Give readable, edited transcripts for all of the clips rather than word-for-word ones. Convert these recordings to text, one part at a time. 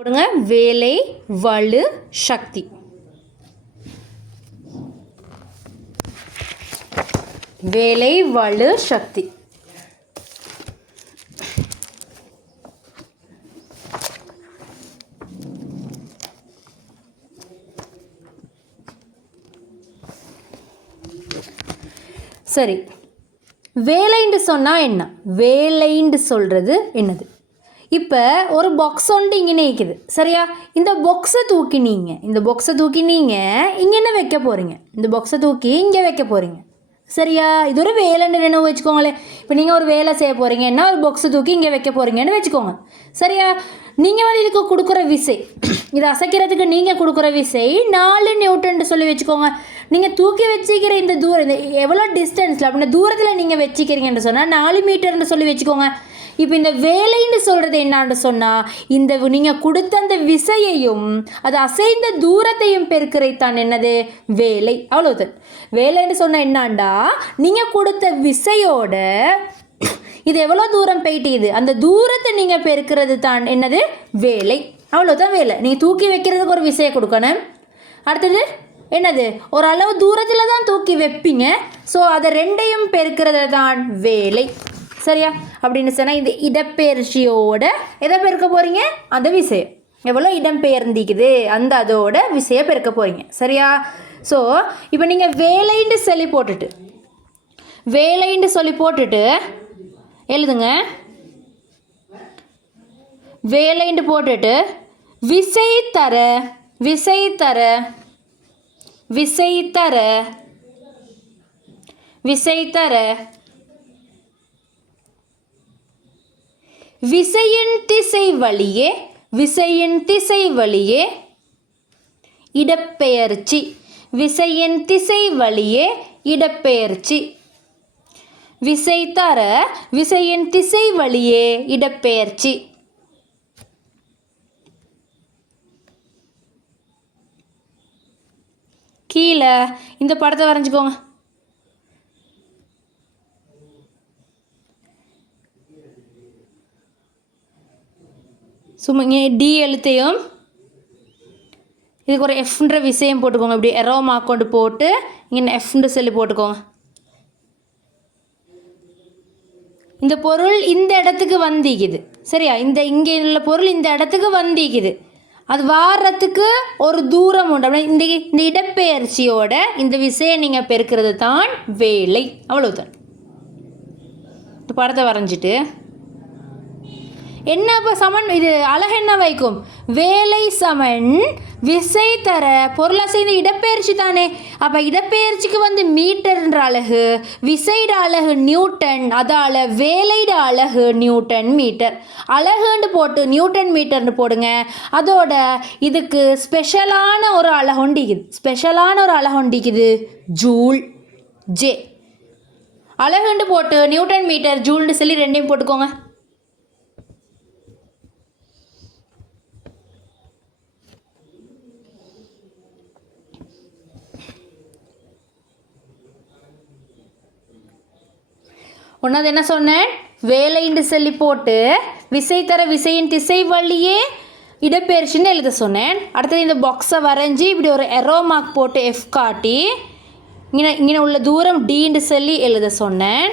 போடுங்க. வேலை வலு சக்தி. வேலை வலு சக்தி. சரி, வேலைன்னு சொன்னால் என்ன? வேலைன்னு சொல்கிறது என்னது? இப்போ ஒரு பாக்ஸ் ஒன்று இங்கே நிற்குது சரியா? இந்த பாக்ஸை தூக்கி நீங்கள் இங்கே என்ன வைக்க போகிறீங்க? இந்த பாக்ஸை தூக்கி இங்கே வைக்க போகிறீங்க சரியா? இது ஒரு வேலைன்னு நினைவு வச்சுக்கோங்களேன். இப்போ நீங்கள் ஒரு வேலை செய்ய போகிறீங்கன்னா ஒரு பாக்ஸை தூக்கி இங்கே வைக்க போகிறீங்கன்னு வச்சுக்கோங்க சரியா? நீங்கள் இதுக்கு கொடுக்குற விசை, இதை அசைக்கிறதுக்கு நீங்கள் கொடுக்குற விசை 4 நியூட்டன் சொல்லி வச்சுக்கோங்க. நீங்கள் தூக்கி வச்சுக்கிற இந்த தூரம், இந்த எவ்வளோ டிஸ்டன்ஸில் அப்படின்னா தூரத்தில் நீங்கள் வச்சுக்கிறீங்கன்னு சொன்னால் 4 மீட்டர்னு சொல்லி வச்சுக்கோங்க. இப்போ இந்த வேலைன்னு சொல்கிறது என்னான்னு சொன்னால், இந்த நீங்கள் கொடுத்த அந்த விசையையும் அது அசைந்த தூரத்தையும் பெருக்கிறதான் என்னது? வேலை. அவ்வளோதான். வேலைன்னு சொன்னால் என்னாண்டா, நீங்கள் கொடுத்த விசையோட இது எவ்வளோ தூரம் போயிட்டு அந்த தூரத்தை நீங்கள் பெருக்கிறது தான் என்னது? வேலை. அவ்வளோதான் வேலை. நீங்கள் தூக்கி வைக்கிறதுக்கு ஒரு விசையை கொடுக்கணும். அடுத்தது என்னது? ஒரு அளவு தூரத்தில் தான் தூக்கி வைப்பீங்க. ஸோ அதை ரெண்டையும் பெருக்கிறது தான் வேலை சரியா? அப்படின்னு சொன்னால் இந்த இடப்பெயர்ச்சியோட எதை பெருக்க போகிறீங்க? அந்த விசையை எவ்வளோ இடம் பெயர்ந்திக்குது அந்த அதோட விசையை பெருக்க போகிறீங்க சரியா? ஸோ இப்போ நீங்கள் வேலைன்னு சொல்லி போட்டுட்டு எழுதுங்க. வேலைன்னு போட்டுட்டு விசை தர விசையின் திசை வழியே இடப்பெயர்ச்சி. விசையின் திசை வழியே இடப்பெயர்ச்சி. விசை தர விசையின் திசை வழியே இடப்பெயர்ச்சி. கீழே இந்த படத்தை வரைஞ்சிக்கோங்க. சும்மா இங்கே டி எழுத்தையும் இதுக்கு ஒரு எஃப்ன்ற விசையும் போட்டுக்கோங்க. இப்படி எரோ மார்க் கொண்டு போட்டு இங்கே எஃப்ன்ற சொல்லி போட்டுக்கோங்க. இந்த பொருள் இந்த இடத்துக்கு வந்திக்குது சரியா? இங்கே உள்ள பொருள் இந்த இடத்துக்கு வந்திக்குது. அது வாரத்துக்கு ஒரு தூரம் உண்டு. அப்படின்னா இந்த இடப்பெயர்ச்சியோட இந்த விசையை நீங்கள் பெருக்கிறது தான் வேலை. அவ்வளவுதான். இந்த படத்தை வரைஞ்சிட்டு என்ன இப்போ சமன் இது அழகு என்ன வைக்கும்? வேலை சமன் விசை தர பொருளை செய்த இடப்பெயர்ச்சி தானே. அப்போ இடப்பெயர்ச்சிக்கு மீட்டர்ன்ற அலகு, விசைட அலகு நியூட்டன், அதால் வேலைட அலகு நியூட்டன் மீட்டர். அலகுன்னு போட்டு நியூட்டன் மீட்டர்னு போடுங்க. அதோட இதுக்கு ஸ்பெஷலான ஒரு அலகுண்டிக்குது ஜூல். ஜே அலகுன்னு போட்டு நியூட்டன் மீட்டர் ஜூல்னு சொல்லி ரெண்டையும் போட்டுக்கோங்க. ஒன்றாவது என்ன சொன்னேன்? வேலைன்னு சொல்லி போட்டு விசை தர விசையின் திசை வழியே இடப்பெயர்ச்சின்னு எழுத சொன்னேன். அடுத்தது இந்த பாக்ஸை வரைஞ்சி இப்படி ஒரு எரோ மார்க் போட்டு எஃப் காட்டி இங்கே உள்ள தூரம் டின்னு சொல்லி எழுத சொன்னேன்.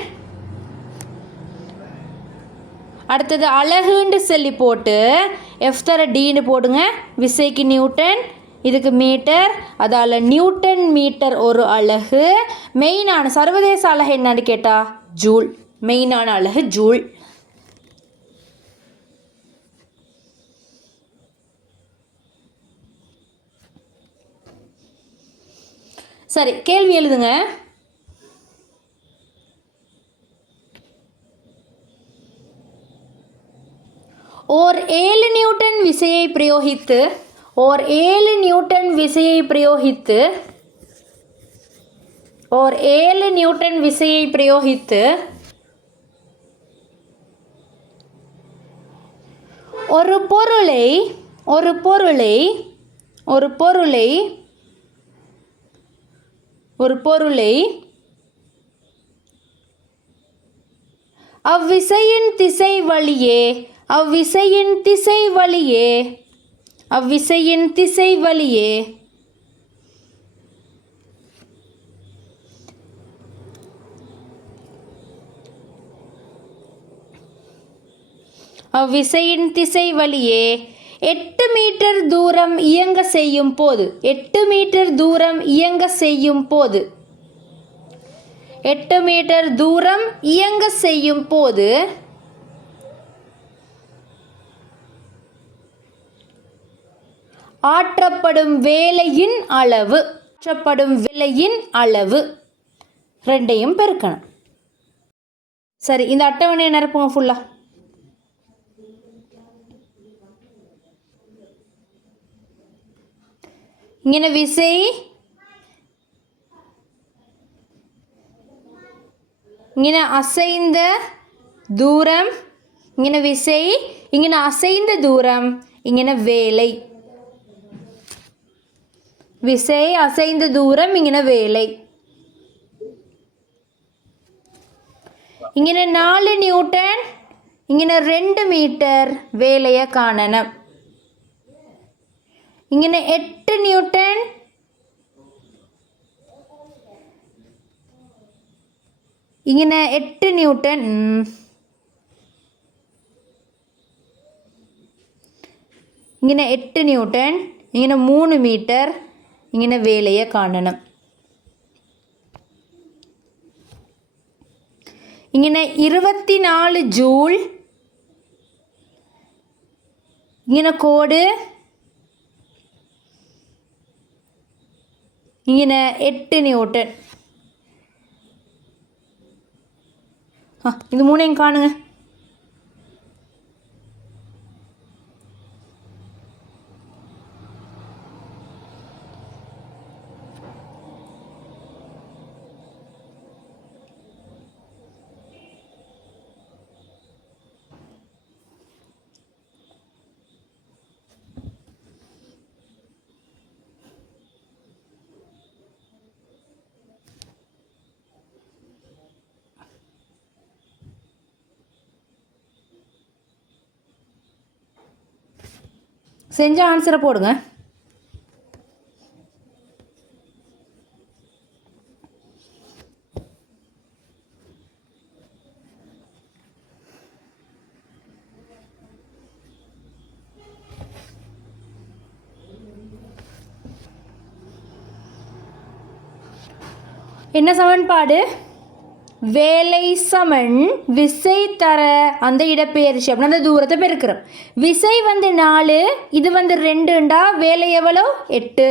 அடுத்தது அலகுன்னு சொல்லி போட்டு எஃப் தர டின்னு போடுங்க. விசைக்கு நியூட்டன், இதுக்கு மீட்டர், அதால் நியூட்டன் மீட்டர் ஒரு அலகு. மெயினான சர்வதேச அலகு என்னன்னு கேட்டால் ஜூல். மெயினான அலகு ஜூல். சரி, கேள்வி எழுதுங்க. ஓர் 7 நியூட்டன் விசையை பிரயோகித்து ஒரு 7 நியூட்டன் விசையை பிரயோகித்து ஒரு பொருளை அவ்விசையின் திசை வழியே அவ்விசையின் திசை வழியே அவ்விசையின் திசை வழியே 8 மீட்டர் தூரம் இயங்க செய்யும் போது 8 மீட்டர் தூரம் இயங்க செய்யும் போது 8 மீட்டர் தூரம் இயங்க செய்யும் போது ஆற்றப்படும் வேலையின் அளவு ரெண்டையும் பெருக்கணும். சரி, இந்த அட்டவணையை நிரப்புங்க ஃபுல்லாக. இங்கே விசை, இங்கே அசைந்த தூரம், இங்கே விசை, இங்கே அசைந்த தூரம், இங்கே வேலை. விசை, அசைந்த தூரம், இங்கே வேலை. இங்கே 4 நியூட்டன், இங்கே 2 மீட்டர் வேலையை காணணும். இங்கே 8 நியூட்டன், இங்கே 8 நியூட்டன், இங்கே 8 நியூட்டன், இங்கே 3 மீட்டர் இங்கே வேலையை காணணும். இங்கே 24 ஜூல், இங்கே கோடு, இங்கே 8 நியூட்டன். இது 3 காணுங்க. செஞ்ச ஆன்சரை போடுங்க. என்ன சமன்பாடு? வேலை சமன் விசை தர அந்த இடப்பெயர்ச்சி அப்படின்னா அந்த தூரத்தை பெருக்கிறோம். விசை 4, இது 2ண்டா வேலை எவ்வளோ? 8.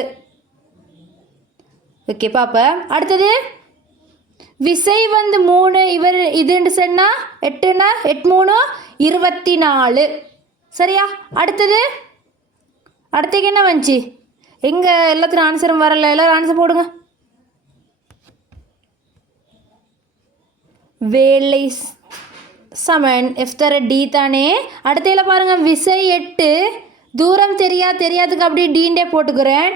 ஓகே பாப்பா. அடுத்தது விசை 3, இவர் இதுன்னு சொன்னால் 8னா 8 3 24. சரியா? அடுத்தது அடுத்தது என்ன வந்துச்சு? எங்கே எல்லாத்துக்கும் ஆன்சரும் வரல, எல்லோரும் ஆன்சர் போடுங்க. வேலை சமன் எஃப் தர டி தானே. அடுத்தையில பாருங்கள், விசை 8, தூரம் தெரியாதுக்கு அப்படியே டீண்டே போட்டுக்கிறேன்.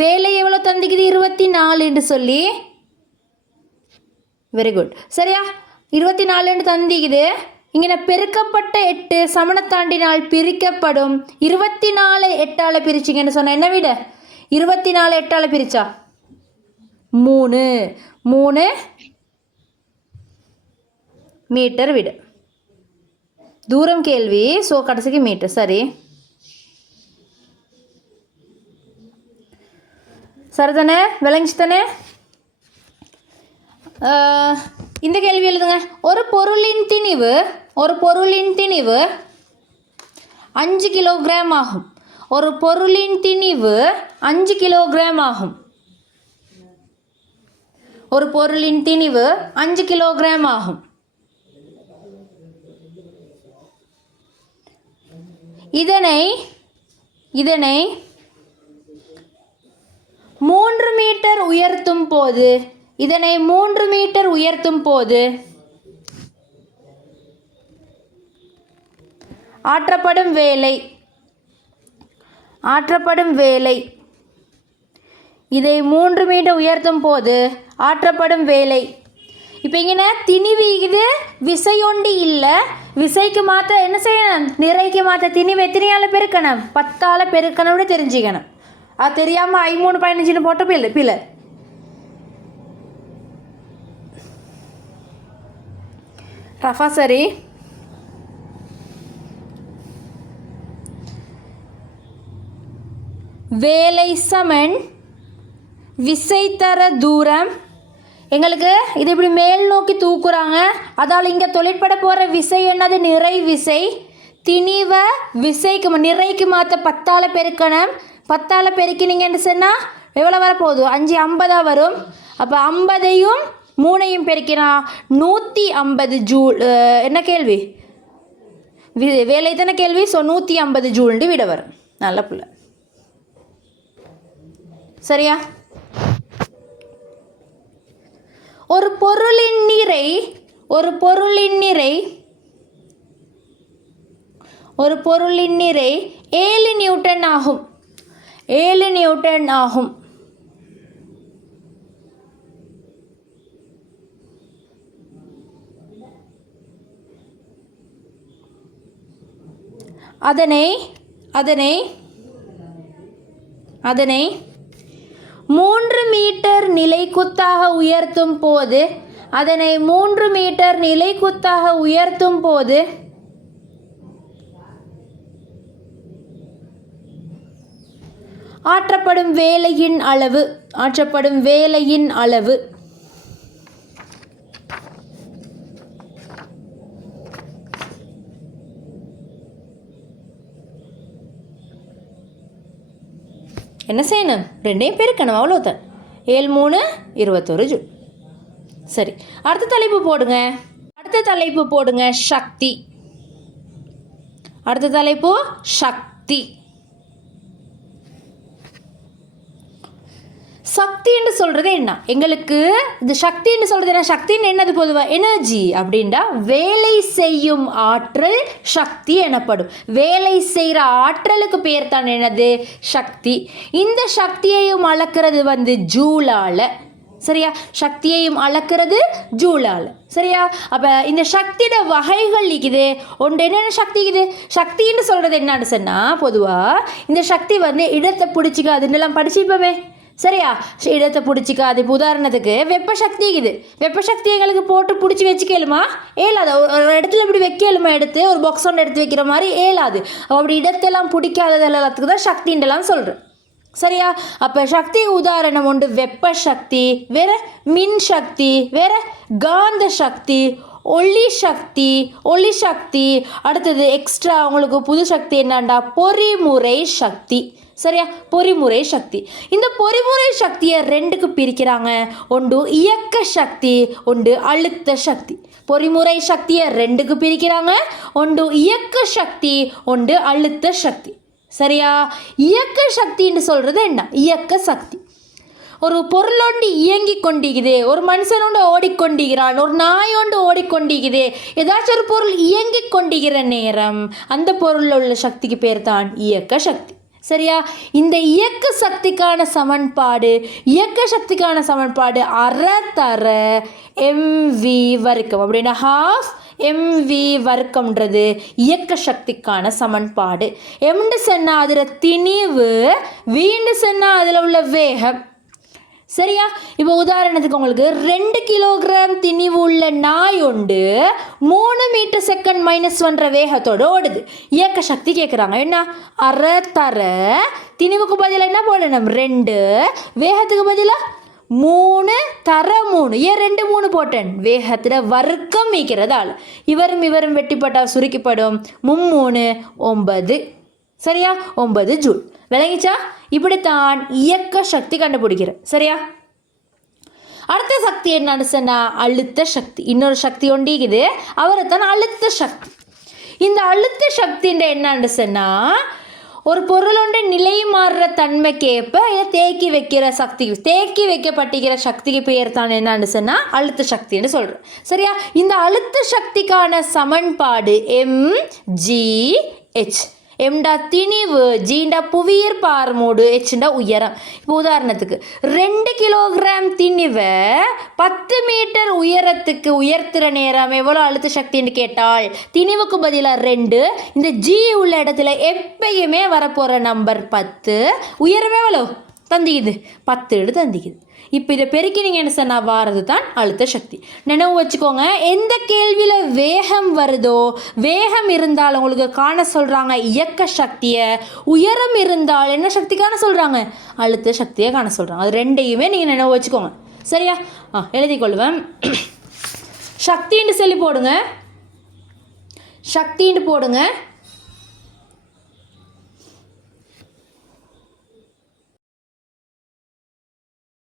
வேலை எவ்வளோ தந்திக்குது? 24 சொல்லி. Very good. சரியா? 24 தந்திக்குது. இங்கே பெருக்கப்பட்ட 8 சமனை தாண்டினால் பிரிக்கப்படும். 24 8ஆல் பிரிச்சிங்கன்னு சொன்னால் என்ன விட? 24 8ஆல் பிரிச்சா 3 மீட்டர் விடு. தூரம் கேள்வி, ஸோ கடைசிக்கு மீட்டர். சரி சரிதானே? விளங்கிச்சு தானே? இந்த கேள்வி எழுதுங்க. ஒரு பொருளின் திணிவு 5 கிலோகிராம் ஆகும். ஒரு பொருளின் திணிவு 5 கிலோகிராம் ஆகும். ஒரு பொருளின் திணிவு 5 கிலோகிராம் ஆகும். இதனை 3 மீட்டர் உயர்த்தும் போது ஆற்றப்படும் வேலை இதை 3 மீட்டர் உயர்த்தும் போது ஆற்றப்படும் வேலை. இப்போ இங்கே திணிவு இது விசையொண்டி இல்லை, விசைக்கு மாற்ற என்ன செய்யணும், நிறைக்கு மாற்ற திணிவு எத்தனையால் பெருக்கணும், 10ஆல் பெருக்கணும்னு தெரிஞ்சுக்கணும். அது தெரியாமல் 13-15 போட்ட பிள்ளை ரஃபா. சரி, வேலை சமன் விசை தர தூரம். எங்களுக்கு இது இப்படி மேல் நோக்கி தூக்குறாங்க, அதால் இங்கே தொழிற்பட போகிற விசை என்னது, நிறை விசை. திணிவை விசைக்கு நிறைக்கு மாற்ற 10ஆல் பெருக்கணும். 10ஆல் பெருக்கினீங்கன்னு சொன்னால் எவ்வளோ வரப்போகுது, 5 50 வரும். அப்போ 50ஐயும் 3ஐயும் பெருக்கினா 150 ஜூல். என்ன கேள்வி, வேலை தானே கேள்வி. ஸோ 150 ஜூல்ண்டு விட வரும். நல்ல பிள்ளை. சரியா? ஒரு பொருளின் நிறை 7 நியூட்டன் ஆகும். 7 நியூட்டன் ஆகும். அதனை 3 மீட்டர் நிலைக்குத்தாக உயர்த்தும் போது ஆற்றப்படும் வேலையின் அளவு என்ன செய்யணும், 2ஐயும் பெருக்கணும், அவ்வளோதான். 7 3 21 ஜூல். சரி, அடுத்த தலைப்பு போடுங்க. சக்தி. அடுத்த தலைப்பு சக்தி. சக்தின்னு சொல்கிறது என்ன, எங்களுக்கு இது சக்தின்னு சொல்கிறது என்ன, சக்தின்னு என்னது பொதுவாக எனர்ஜி அப்படின்டா வேலை செய்யும் ஆற்றல் சக்தி எனப்படும். வேலை செய்கிற ஆற்றலுக்கு பேர் தான் என்னது, சக்தி. இந்த சக்தியையும் அளக்கிறது ஜூலால். சரியா? சக்தியையும் அளக்கிறது ஜூலால். சரியா? அப்போ இந்த சக்தியோட வகைகள் இருக்குது. ஒன்று என்னென்ன சக்தி இருக்குது, சக்தின்னு சொல்கிறது என்னன்னு சொன்னால் பொதுவாக இந்த சக்தி இடத்தை பிடிச்சிக்காதுன்னெல்லாம் படிச்சுப்போமே. சரியா? இடத்தை பிடிச்சிக்காது. இப்போ உதாரணத்துக்கு வெப்பசக்தி இருக்குது. வெப்பசக்தி எங்களுக்கு போட்டு பிடிச்சி வச்சுக்கலுமா, ஏலாது. ஒரு இடத்துல இப்படி வைக்கலுமா, எடுத்து ஒரு பாக்ஸ் ஒன்று எடுத்து வைக்கிற மாதிரி ஏலாது. அப்படி இடத்தெல்லாம் பிடிக்காதது எல்லாத்துக்கு தான் சக்தின்றலாம் சொல்கிறேன். சரியா? அப்போ சக்தி உதாரணம் உண்டு வெப்பசக்தி, வேற மின் சக்தி, வேற காந்த சக்தி, ஒளி சக்தி. அடுத்தது எக்ஸ்ட்ரா உங்களுக்கு புது சக்தி என்னண்டா பொறிமுறை சக்தி. சரியா? பொறிமுறை சக்தி. இந்த பொறிமுறை சக்தியை 2க்கு பிரிக்கிறாங்க. ஒன்று இயக்க சக்தி, ஒன்று அழுத்த சக்தி. பொறிமுறை சக்தியை 2க்கு பிரிக்கிறாங்க. ஒன்று இயக்க சக்தி, ஒன்று அழுத்த சக்தி. சரியா? இயக்க சக்தின்னு சொல்கிறது என்ன, இயக்க சக்தி. ஒரு பொருளொண்டு இயங்கி கொண்டிருக்குது, ஒரு மனுஷனோண்டு ஓடிக்கொண்டிருக்கிறான், ஒரு நாயோண்டு ஓடிக்கொண்டிருக்குது, ஏதாச்சும் ஒரு பொருள் இயங்கி கொண்டிருக்கிற நேரம் அந்த பொருளில் உள்ள சக்திக்கு பேர் தான் இயக்க சக்தி. சரியா? இந்த இயக்க சக்திக்கான சமன்பாடு அறத்தர mv வர்க்கம். அப்படின்னா ½ mv வர்க்கம்ன்றது இயக்க சக்திக்கான சமன்பாடு. எம்னு சொன்னால் அதில் திணிவு, வீண்டு சொன்னால் அதில் உள்ள வேகம். சரியா? இப்போ உதாரணத்துக்கு உங்களுக்கு 2 கிலோகிராம் திணிவு உள்ள நாய் உண்டு 3 மீட்டர் செகண்ட் -1 வேகத்தோடு ஓடுது. இயக்க சக்தி கேட்குறாங்க. என்ன, அறத்தர திணிவுக்கு பதிலாக என்ன போடணும், 2, வேகத்துக்கு பதிலாக 3 தர 3. ஏன் 2 3 போட்டேன், வேகத்தில் வர்க்கம் மீக்கிறதால். இவரும் வெட்டிப்பட்டால் சுருக்கிப்படும். 3 9. சரியா? 9 ஜூல். விளங்கிச்சா? இப்படித்தான் இயக்க சக்தி கண்டுபிடிக்கிறேன். சரியா? அடுத்த சக்தி என்னன்னு சொன்னால் அழுத்த சக்தி. இன்னொரு சக்தி ஒண்டிக்குது, அவரைத்தான் அழுத்த சக்தி. இந்த அழுத்த சக்தின்ற என்னன்னு சொன்னால் ஒரு பொருளோட நிலை மாறுற தன்மைக்கேற்ப தேக்கி வைக்கப்பட்டிருக்கிற சக்திக்கு பேர் தான் என்னன்னு சொன்னால் அழுத்த சக்தின்னு சொல்கிறேன். சரியா? இந்த அழுத்த சக்திக்கான சமன்பாடு mgh. எம்டா திணிவு, ஜீண்டா புவியீர்ப்பு ஆர்மோடு, எச்சுண்டா உயரம். இப்போ உதாரணத்துக்கு 2 கிலோகிராம் திணிவை 10 மீட்டர் உயரத்துக்கு உயர்த்துற நேரம் எவ்வளோ அழுத்த சக்தின்னு கேட்டால் திணிவுக்கு பதிலாக 2, இந்த ஜி உள்ள இடத்துல எப்பயுமே வரப்போகிற நம்பர் 10, உயரமே எவ்வளோ தந்திக்குது 10 தந்திக்குது. இப்போ இதை பெருக்கி நீங்கள் என்ன சொன்னால் வாரது தான் அழுத்த சக்தி. நினைவு வச்சுக்கோங்க, எந்த கேள்வியில் வேகம் வருதோ, வேகம் இருந்தால் உங்களுக்கு காண சொல்கிறாங்க இயக்க சக்தியை, உயரம் இருந்தால் என்ன சக்தி காண சொல்கிறாங்க அழுத்த சக்தியை காண சொல்கிறாங்க. அது ரெண்டையுமே நீங்கள் நினைவு வச்சுக்கோங்க. சரியா? எழுதிக்கொள்வேன். சக்தின்னு சொல்லி போடுங்க, சக்தின்னு போடுங்க.